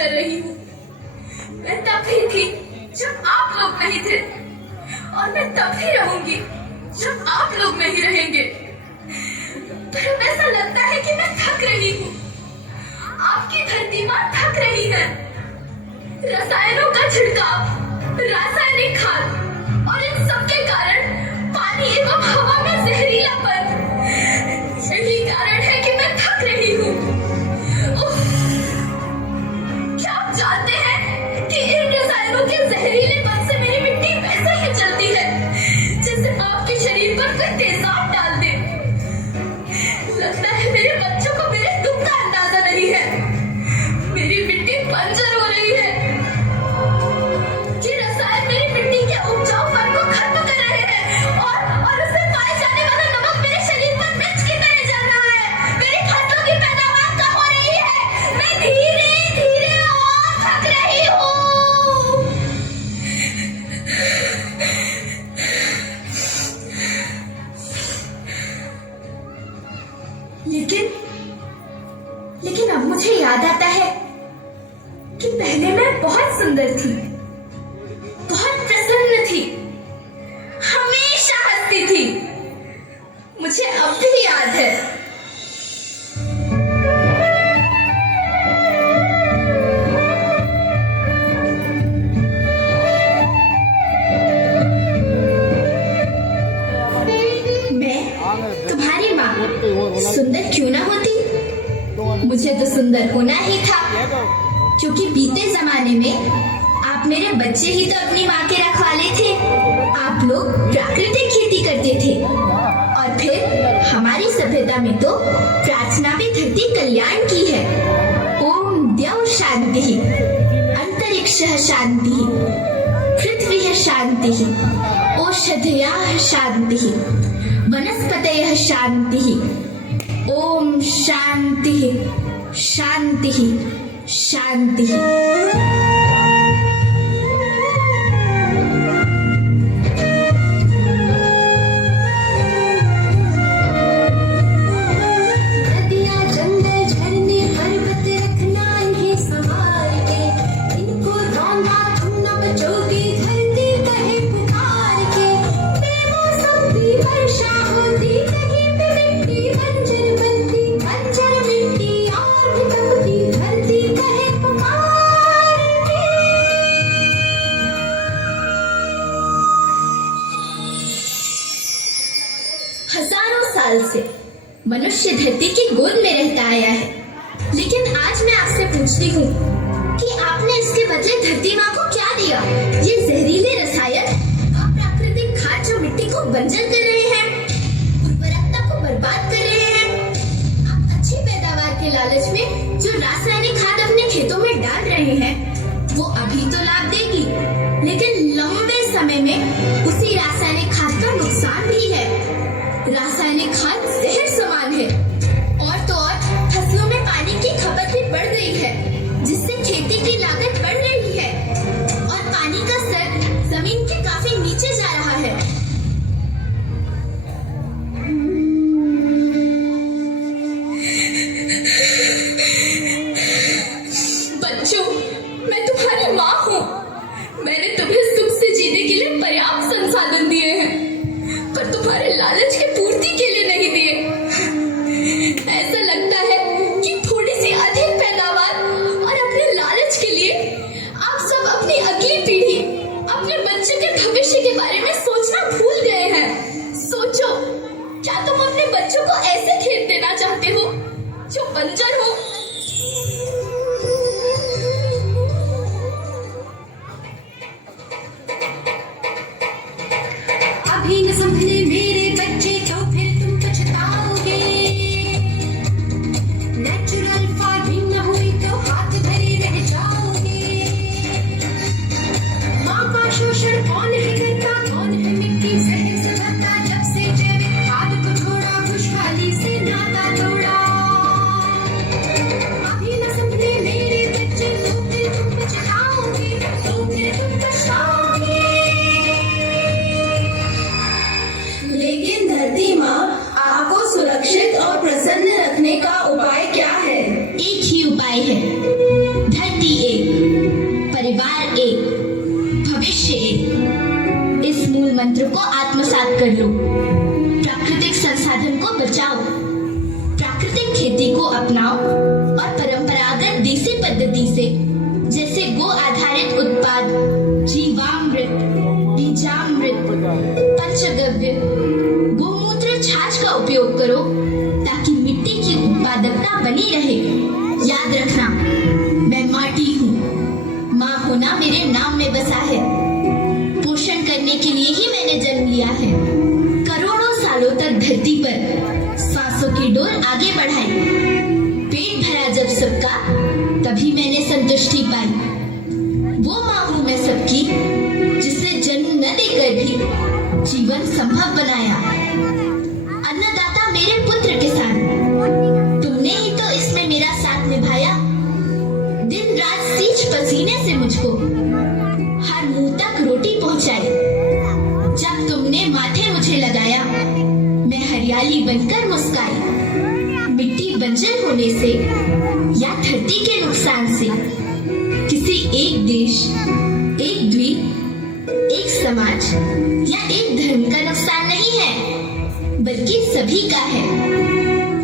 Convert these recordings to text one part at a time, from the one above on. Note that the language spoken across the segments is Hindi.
कर रही हूँ। मैं तब ही थी जब आप लोग नहीं थे, और मैं तब ही रहूंगी जब आप लोग नहीं रहेंगे। पर अब ऐसा लगता है कि मैं थक रही हूँ। आपकी धरती माँ थक रही है। रसायनों का छिड़काव, रासायनिक खाद और इन सब के कारण पानी एवं हवा में जहरीलापन, यही कारण है कि मैं थक रही हूँ। क्या आप जानते हैं कि इन रसायनों के जहरीलेपन से मेरी मिट्टी वैसे ही चलती है जैसे आपके शरीर पर कोई तेजाब डाल दे। लगता है मेरे बच्चों को मेरे दुख का अंदाजा नहीं है। मेरी मिट्टी बंजर हो रही है। ये रसायन मेरी मिट्टी के उपजाऊपन को खत्म कर रहे हैं और उससे पाए जाने वाला नमक मेरे शरीर पर मिर्च की तरह जल रहा है। मेरी फसलों की पैदावार कम हो रही है। मैं धीरे धीरे और थक रही हूँ। लेकिन अब मुझे याद आता है कि पहले मैं बहुत सुंदर थी, बहुत प्रसन्न थी, हमेशा हंसती थी। मुझे अब भी याद है। मैं तुम्हारी माँ सुंदर क्यों ना होती, मुझे तो सुंदर होना ही था, क्योंकि बीते जमाने में आप मेरे बच्चे ही तो अपनी माँ के रखवाले थे। आप लोग प्राकृतिक खेती करते थे और फिर हमारी सभ्यता में तो प्रार्थना भी धरती कल्याण की है। ओम द्यौ शांति, अंतरिक्षः शांति, पृथ्वी शांति, औषधयः शांति, वनस्पतयः शांति। ओम शांति शांति शांति। हजारों साल से मनुष्य धरती की गोद में रहता आया है, लेकिन आज मैं आपसे पूछती हूँ कि आपने इसके बदले धरती माँ को क्या दिया? ये जहरीले रसायन, अप्राकृतिक खाद जो मिट्टी को बंजर कर रहे हैं, उर्वरकता को बर्बाद कर रहे हैं। आप अच्छी पैदावार के लालच में जो रासायनिक खाद अपने खेतों में डाल रहे हैं, वो अभी तो लाभ देगी, लेकिन लंबे समय में उसी रासायनिक खाद का नुकसान भी है। रासायनिक खाद जहर समान है, और तो और फसलों में पानी की खपत भी बढ़ गई है, जिससे खेती की लागत बढ़ रही है और पानी का स्तर जमीन के काफी नीचे जा रहा है। बच्चों, मैं तुम्हारी माँ हूँ। मैंने तुम्हें सुख से जीने के लिए पर्याप्त संसाधन दिए हैं, पर तुम्हारे लालच की पूर्ति के लिए नहीं दिए। ऐसा लगता है कि थोड़ी सी अधिक पैदावार और अपने लालच के लिए आप सब अपनी अगली पीढ़ी, अपने बच्चे के भविष्य के बारे में सोचना भूल गए हैं। सोचो, क्या तुम अपने बच्चों को ऐसे खेत देना चाहते हो जो बंजर हो? परिवार एक, भविष्य एक। इस मूल मंत्र को आत्मसात कर लो। प्राकृतिक संसाधन को बचाओ, प्राकृतिक खेती को अपनाओ और परंपरागत देसी पद्धति से जैसे गो आधारित उत्पाद, जीवामृत, बीजामृत, पंचगव्य, गोमूत्र, छाछ का उपयोग करो ताकि मिट्टी की उत्पादकता बनी रहे। याद रखना, मैं माटी हूँ, माँ होना मेरे नाम में बसा है। पोषण करने के लिए ही मैंने जन्म लिया है। करोड़ों सालों तक धरती पर सांसों की डोर आगे बढ़ाई। पेट भरा जब सबका, तभी मैंने संतुष्टि पाई। वो माँ हूँ मैं सबकी, जिसने जन्म न देकर भी जीवन संभव बनाया। अन्नदाता मेरे पुत्र किसान, तुमने ही तो इसमें मेरा साथ निभाया। दिन रात सींच पसीने से मुझको हर मुंह तक रोटी पहुंचाई। जब तुमने माथे मुझे लगाया, मैं हरियाली बनकर मुस्काई। मिट्टी बंजर होने से या धरती के नुकसान से किसी एक देश, एक द्वीप, एक समाज या एक धर्म का नुकसान नहीं है, बल्कि सभी का है,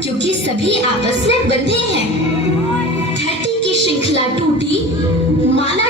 क्योंकि सभी आपस में बंधे हैं। धरती की श्रृंखला टूटी, माला